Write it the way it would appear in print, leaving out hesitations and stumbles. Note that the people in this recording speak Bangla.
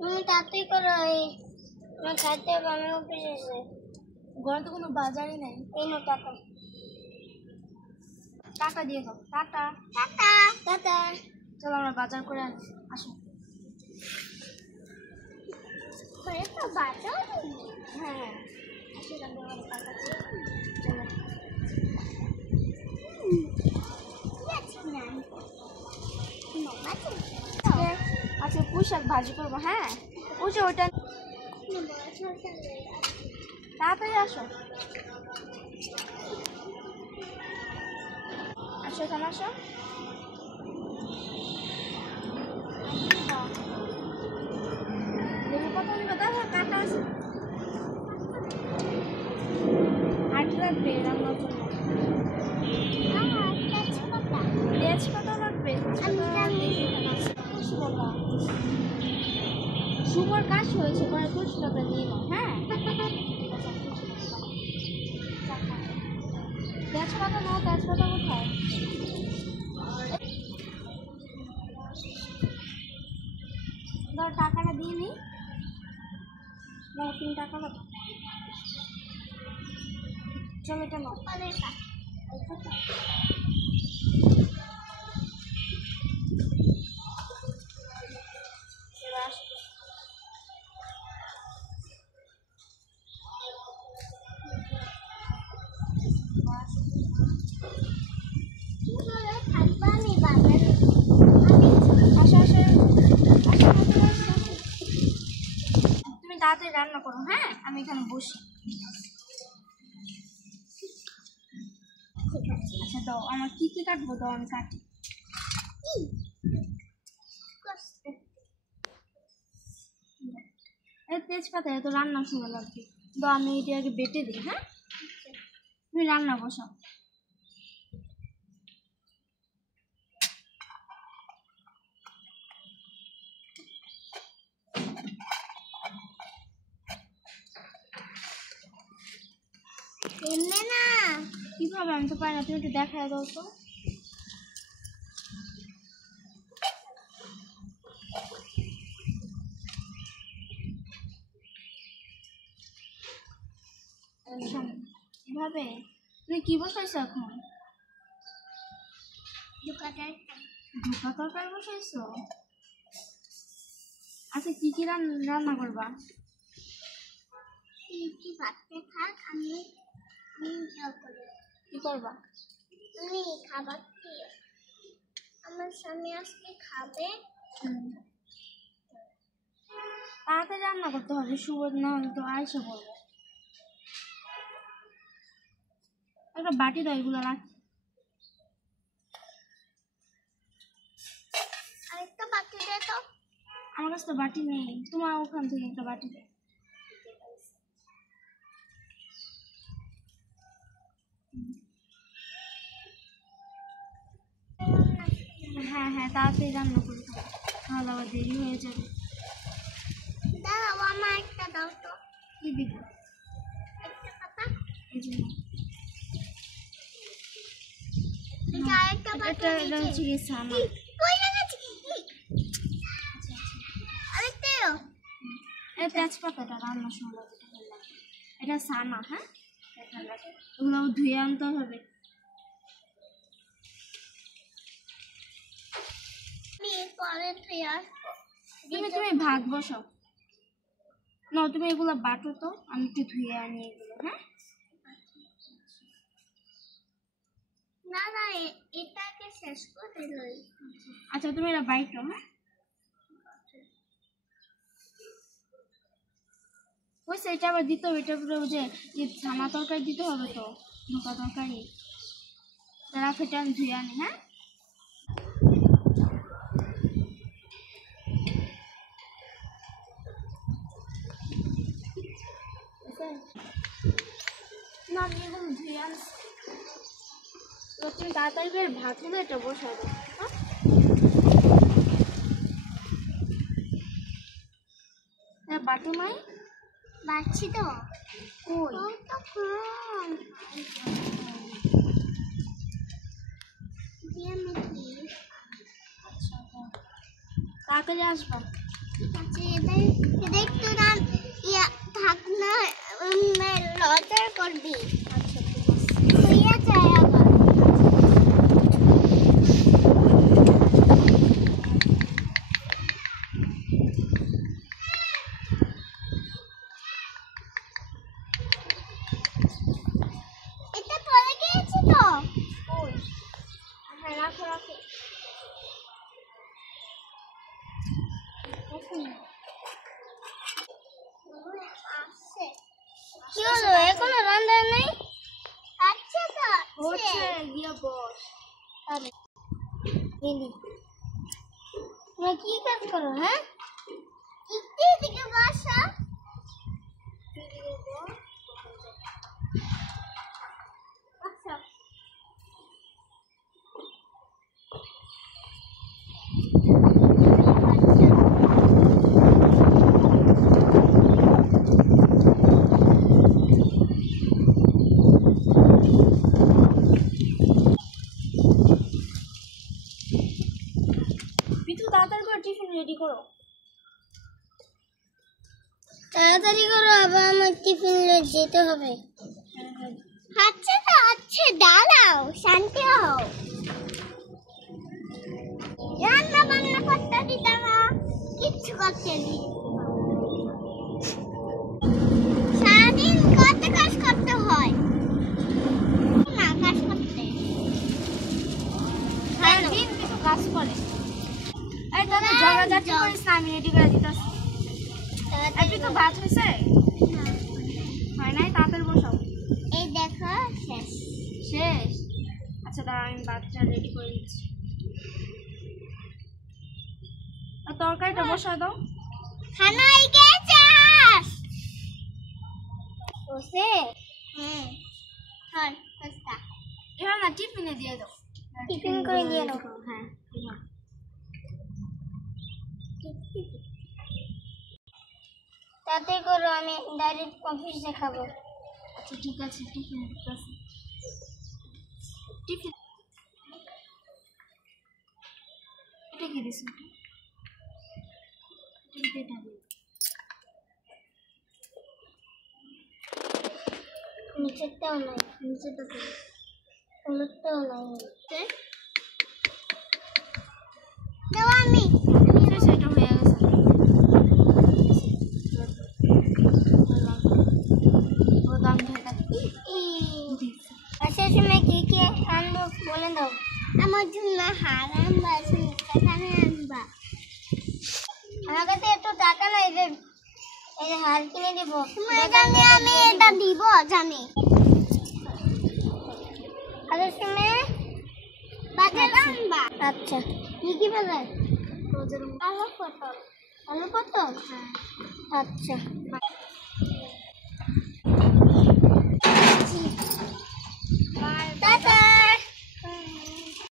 তুমি তাড়াতাড়ি করো, এই আমার খাইতে হবে, আমি অফিসে এসে। ঘরে তো কোনো বাজারই নেই। এই নাও টাকা। টাকা দিয়ে দাও। টাটা। Tata tata. চলো আমরা বাজার করে আসো। ঘরে তো বাজার নেই। হ্যাঁ আসো, টাকা দিয়ে চলো। আচ্ছা পুঁইশাক ভাজি করবো। হ্যাঁ ওই যে ওটা তাড়াতাড়ি আসো। আসো এখানে আসো। লেবু কত নিবে? দেখো কাটা আছে। আট লাগবে রান্নার জন্য। তেজপাতা লাগবে। শুভর কাজ হয়েছে, পরে তেজপাতা নিয়ে নাও। হ্যাঁ তেজপাতা নাও। তেজপাতা কোথায়? ধর টাকাটা দিয়ে নিই। 3 টাকা লাগবে। চলো এটা নাও। তুমি তাড়াতাড়ি রান্না করো। হ্যাঁ আমি এখানে বসি। আচ্ছা দাও, আমার কি কি কাটবো দাও, আমি কাটি। তেজপাতা এত রান্নার সময় লাগবে। দাও আমি এটা আগে বেটে দিই। হ্যাঁ তুমি রান্না বসাও। না কিভাবে? আমি তো পারি না, তুমি একটু দেখায় দাও তো। এভাবে? তুমি কি বসাইছো এখন? ধোকা তরকারি বসাইছো? আচ্ছা কি কি রান্না করবা? ভাতটা থাক, আমি কি করবা? তুমি খাবার খেয়ে আমার স্বামী আজকে খাবে। তাড়াতাড়ি রান্না করতে হবে, শুভ না হলে তো আইসা বলবো। একটা বাটি দাও, এগুলো রাখ। আরেকটা বাটি দে তো। আমার কাছে তো বাটি নেই, তোমার ওখান থেকে একটা বাটি দে। হ্যাঁ হ্যাঁ তাড়াতাড়ি রান্না করে দাও, তাহলে আবার দেরি হয়ে যাবে। দাও আমার একটা দাও তো। কি দিব? একটা পাতা। এই যে আরেকটা পাতা। এটা হচ্ছে কি সানা। এটা তেজপাতাটা রান্নার সময় এটা সানা। হ্যাঁ ওগুলো ধুয়ে আনতে হবে। তুমি ভাত বসাও না, তুমি এগুলো বাটো তো, আমি একটু ধুয়ে আনি এগুলো। হ্যাঁ না না এটাকে শেষ করে লই। আচ্ছা তুমি এটা বাইটো। হ্যাঁ ওই সেটা আবার দিতে হবে, এটা পুরো যে ছানা তরকারি দিতে হবে তো, ধোকা তরকারি। তারা ফেটে আমি ধুয়ে আনি। হ্যাঁ না আমি এগুলো ধুয়ে আনছি। তুমি তাড়াতাড়ি করে ভাত হলে এটা বসাই দাও। হ্যাঁ বাটো নাই? বাচ্ছি তো। কই? দিয়ে আমি কি? আচ্ছা তাড়াতাড়ি আসবা। ঠিক আছে। একটু নাম ইয়া থাক না লটার করবি আচ্ছা ঠিক আছে হইয়া যায় আবার এটা পড়ে গিয়েছে তো ওই হ্যাঁ রাখো রাখো কি হলো এখনো রান্না নেই আচ্ছা তো হচ্ছে গিয়ে বস আরে দিদি তুমি কি কাজ করো হ্যাঁ একটু দিকে বসো আচ্ছা পিতু তাড়াতাড়ি করে টিফিন রেডি করো তাড়াতাড়ি করো আবার আমার টিফিন নিয়ে যেতে হবে আচ্ছা তো আচ্ছা দাঁড়াও শান্তি হও রান্না বান্না করতে দিতে না কিচ্ছু করতে দি সারাদিন কত কাজ করতে হয় না কাজ করতে সারাদিন পিতু কাজ করে এই দাদা ঝগড়াঝাটি করিস না আমি রেডি করে দিতেছি এই পিতু ভাত হয়েছে হয় নাই তাড়াতাড়ি বসাও এই দেখো শেষ শেষ আচ্ছা দাঁড়া আমি ভাতটা রেডি করে দিচ্ছি আর তরকারিটা বসা দাও খানা হয়ে গেছে বসে হ্যাঁ হয় বস্তা এবার না টিফিনে দিয়ে দাও টিফিন করে দিয়ে দাও হ্যাঁ তাতে করো আমি ডাইরেক্ট অফিসে খাবো আচ্ছা ঠিক আছে টিফিন দিতেছি টিফিন এটা কি দিস নিচেরটাও নাই নিচেটা তো হলুদটাও নাই দাও আমি সেটা হয়ে গেছে ও দাম ঢেকা আসার সময় কি কি আনবো বলে দাও আমার জন্য হার আনবা টাকা আনবা আমার কাছে এত টাকা নাই যে এই যে হার কিনে দিব আমি এটা দিব জানি আসার সময় বাজার আনবা আচ্ছা কি কি বাজার আলু পটল হ্যাঁ আচ্ছা